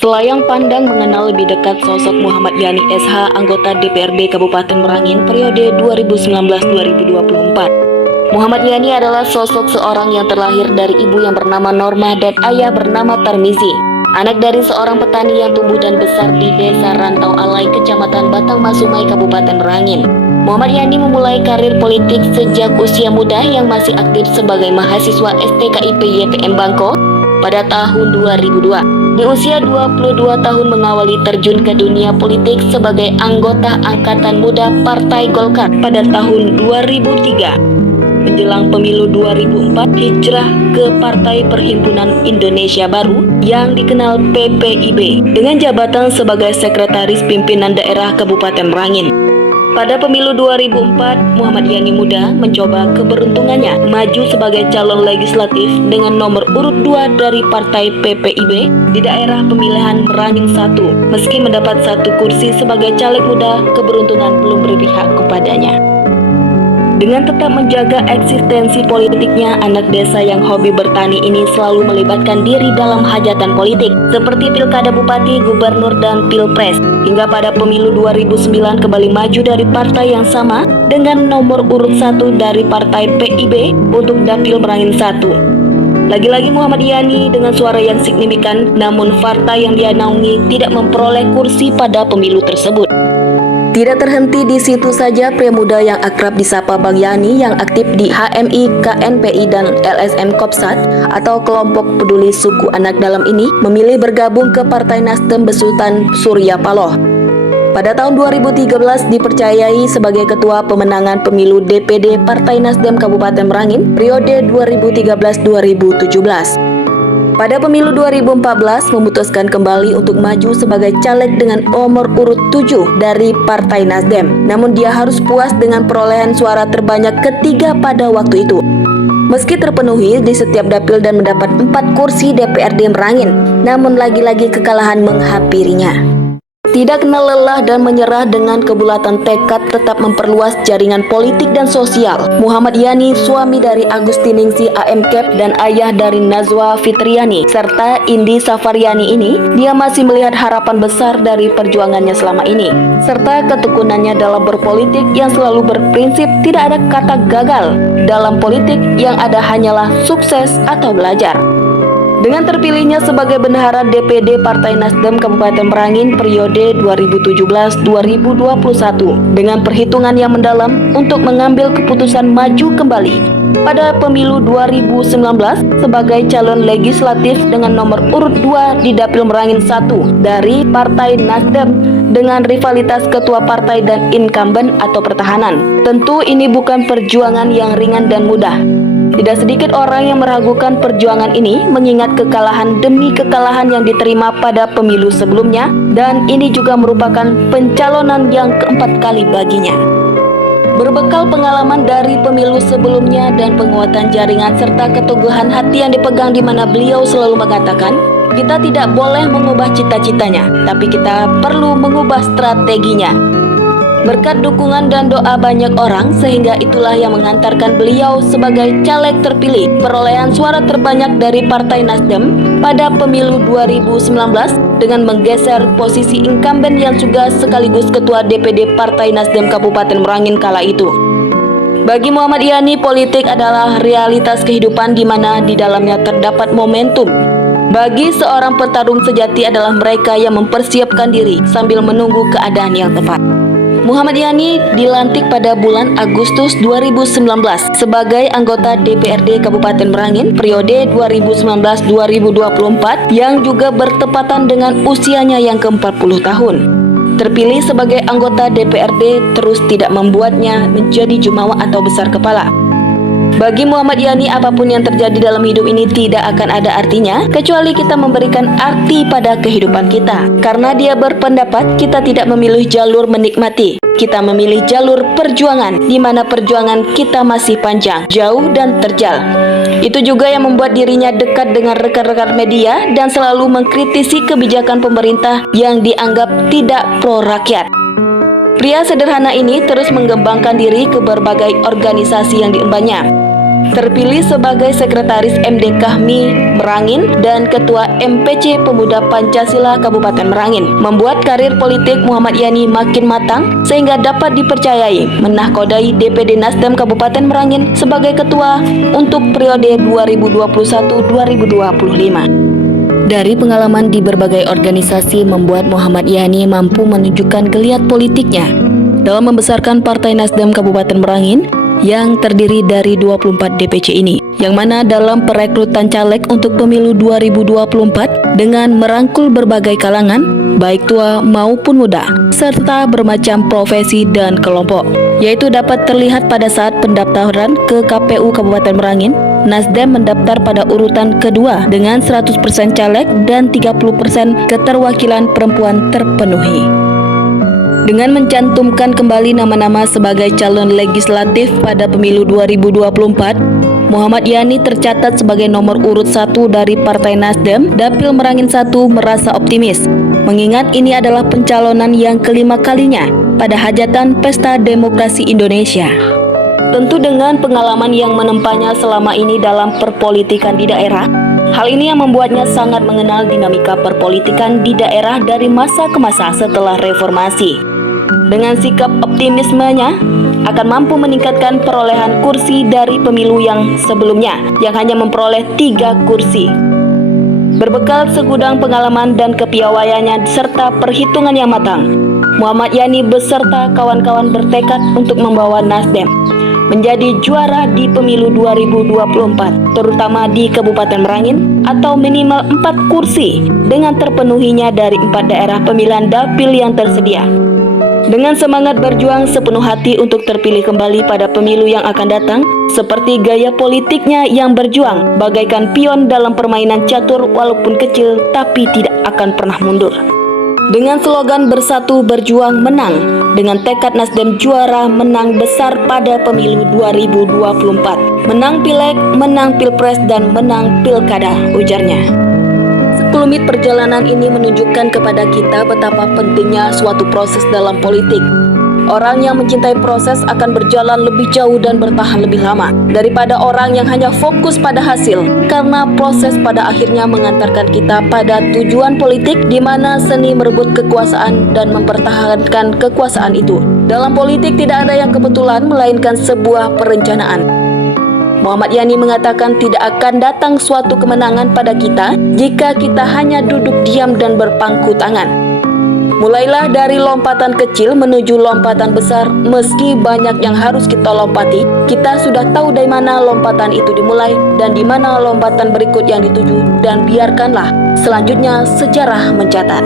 Selayang pandang mengenal lebih dekat sosok Muhammad Yani SH, anggota DPRD Kabupaten Merangin periode 2019-2024. Muhammad Yani adalah sosok seorang yang terlahir dari ibu yang bernama Norma dan ayah bernama Tarmizi. Anak dari seorang petani yang tumbuh dan besar di Desa Rantau Alai, Kecamatan Batang Masumai, Kabupaten Merangin. Muhammad Yani memulai karir politik sejak usia muda yang masih aktif sebagai mahasiswa STKIP YPM Bangko pada tahun 2002. Di usia 22 tahun mengawali terjun ke dunia politik sebagai anggota Angkatan Muda Partai Golkar pada tahun 2003. Menjelang pemilu 2004, hijrah ke Partai Perhimpunan Indonesia Baru yang dikenal PPIB dengan jabatan sebagai Sekretaris Pimpinan Daerah Kabupaten Merangin. Pada pemilu 2004, Muhammad Yani Muda mencoba keberuntungannya maju sebagai calon legislatif dengan nomor urut 2 dari Partai PPIB di daerah pemilihan Merangin 1. Meski mendapat 1 kursi sebagai caleg muda, keberuntungan belum berpihak kepadanya. Dengan tetap menjaga eksistensi politiknya, anak desa yang hobi bertani ini selalu melibatkan diri dalam hajatan politik seperti pilkada bupati, gubernur, dan pilpres. Hingga pada pemilu 2009 kembali maju dari partai yang sama dengan nomor urut 1 dari Partai PIB untuk Dapil Merangin 1. Lagi-lagi Muhammad Yani dengan suara yang signifikan, namun partai yang dia naungi tidak memperoleh kursi pada pemilu tersebut. Tidak terhenti di situ saja, pria muda yang akrab disapa Bang Yani yang aktif di HMI, KNPI, dan LSM Kopsat atau Kelompok Peduli Suku Anak Dalam ini memilih bergabung ke Partai Nasdem Besutan Surya Paloh. Pada tahun 2013 dipercayai sebagai Ketua Pemenangan Pemilu DPD Partai Nasdem Kabupaten Merangin periode 2013-2017. Pada pemilu 2014 memutuskan kembali untuk maju sebagai caleg dengan nomor urut 7 dari Partai Nasdem. Namun dia harus puas dengan perolehan suara terbanyak ketiga pada waktu itu. Meski terpenuhi di setiap dapil dan mendapat 4 kursi DPRD Merangin, namun lagi-lagi kekalahan menghampirinya. Tidak kenal lelah dan menyerah, dengan kebulatan tekad tetap memperluas jaringan politik dan sosial. Muhammad Yani, suami dari Agustiningsi AM Cap dan ayah dari Nazwa Fitriani serta Indi Safariani ini, dia masih melihat harapan besar dari perjuangannya selama ini, serta ketekunannya dalam berpolitik yang selalu berprinsip tidak ada kata gagal. Dalam politik yang ada hanyalah sukses atau belajar. Dengan terpilihnya sebagai bendahara DPD Partai Nasdem Kabupaten Merangin periode 2017-2021 dengan perhitungan yang mendalam untuk mengambil keputusan maju kembali pada pemilu 2019 sebagai calon legislatif dengan nomor urut 2 di Dapil Merangin 1 dari Partai Nasdem dengan rivalitas ketua partai dan incumbent atau pertahanan. Tentu ini bukan perjuangan yang ringan dan mudah. Tidak sedikit orang yang meragukan perjuangan ini mengingat kekalahan demi kekalahan yang diterima pada pemilu sebelumnya, dan ini juga merupakan pencalonan yang keempat kali baginya. Berbekal pengalaman dari pemilu sebelumnya dan penguatan jaringan serta keteguhan hati yang dipegang, di mana beliau selalu mengatakan, kita tidak boleh mengubah cita-citanya, tapi kita perlu mengubah strateginya. Berkat dukungan dan doa banyak orang, sehingga itulah yang mengantarkan beliau sebagai caleg terpilih perolehan suara terbanyak dari Partai Nasdem pada pemilu 2019 dengan menggeser posisi incumbent yang juga sekaligus ketua DPD Partai Nasdem Kabupaten Merangin kala itu. Bagi Muhammad Yani, politik adalah realitas kehidupan di mana di dalamnya terdapat momentum. Bagi seorang petarung sejati adalah mereka yang mempersiapkan diri sambil menunggu keadaan yang tepat. Muhammad Yani dilantik pada bulan Agustus 2019 sebagai anggota DPRD Kabupaten Merangin periode 2019-2024 yang juga bertepatan dengan usianya yang ke-40 tahun. Terpilih sebagai anggota DPRD terus tidak membuatnya menjadi jumawa atau besar kepala. Bagi Muhammad Yani, apapun yang terjadi dalam hidup ini tidak akan ada artinya kecuali kita memberikan arti pada kehidupan kita. Karena dia berpendapat kita tidak memilih jalur menikmati, kita memilih jalur perjuangan, di mana perjuangan kita masih panjang, jauh, dan terjal. Itu juga yang membuat dirinya dekat dengan rekan-rekan media dan selalu mengkritisi kebijakan pemerintah yang dianggap tidak pro rakyat. Pria sederhana ini terus mengembangkan diri ke berbagai organisasi yang diembannya. terpilih sebagai Sekretaris MD Kahmi Merangin dan Ketua MPC Pemuda Pancasila Kabupaten Merangin, membuat karir politik Muhammad Yani makin matang sehingga dapat dipercayai menahkodai DPD Nasdem Kabupaten Merangin sebagai Ketua untuk periode 2021-2025. Dari pengalaman di berbagai organisasi membuat Muhammad Yani mampu menunjukkan geliat politiknya dalam membesarkan Partai Nasdem Kabupaten Merangin yang terdiri dari 24 DPC ini, yang mana dalam perekrutan caleg untuk pemilu 2024 dengan merangkul berbagai kalangan, baik tua maupun muda, serta bermacam profesi dan kelompok, yaitu dapat terlihat pada saat pendaftaran ke KPU Kabupaten Merangin. Nasdem mendaftar pada urutan kedua dengan 100% caleg dan 30% keterwakilan perempuan terpenuhi. Dengan mencantumkan kembali nama-nama sebagai calon legislatif pada pemilu 2024, Muhammad Yani tercatat sebagai nomor urut 1 dari Partai Nasdem. Dapil Merangin 1 merasa optimis, mengingat ini adalah pencalonan yang kelima kalinya pada hajatan Pesta Demokrasi Indonesia. Tentu dengan pengalaman yang menempanya selama ini dalam perpolitikan di daerah, hal ini yang membuatnya sangat mengenal dinamika perpolitikan di daerah dari masa ke masa setelah reformasi. Dengan sikap optimismenya, akan mampu meningkatkan perolehan kursi dari pemilu yang sebelumnya, yang hanya memperoleh 3 kursi. Berbekal segudang pengalaman dan kepiawaiannya serta perhitungan yang matang, Muhammad Yani beserta kawan-kawan bertekad untuk membawa Nasdem menjadi juara di pemilu 2024, terutama di Kabupaten Merangin, atau minimal 4 kursi dengan terpenuhinya dari 4 daerah pemilihan dapil yang tersedia. Dengan semangat berjuang sepenuh hati untuk terpilih kembali pada pemilu yang akan datang, seperti gaya politiknya yang berjuang bagaikan pion dalam permainan catur walaupun kecil tapi tidak akan pernah mundur. Dengan slogan bersatu berjuang menang, dengan tekad Nasdem juara menang besar pada pemilu 2024. Menang pileg, menang pilpres, dan menang pilkada, ujarnya. Sekelumit perjalanan ini menunjukkan kepada kita betapa pentingnya suatu proses dalam politik. Orang yang mencintai proses akan berjalan lebih jauh dan bertahan lebih lama daripada orang yang hanya fokus pada hasil, karena proses pada akhirnya mengantarkan kita pada tujuan politik di mana seni merebut kekuasaan dan mempertahankan kekuasaan itu. Dalam politik tidak ada yang kebetulan, melainkan sebuah perencanaan. Muhammad Yani mengatakan tidak akan datang suatu kemenangan pada kita jika kita hanya duduk diam dan berpangku tangan. Mulailah dari lompatan kecil menuju lompatan besar. Meski banyak yang harus kita lompati, kita sudah tahu dari mana lompatan itu dimulai dan di mana lompatan berikut yang dituju, dan biarkanlah selanjutnya sejarah mencatat.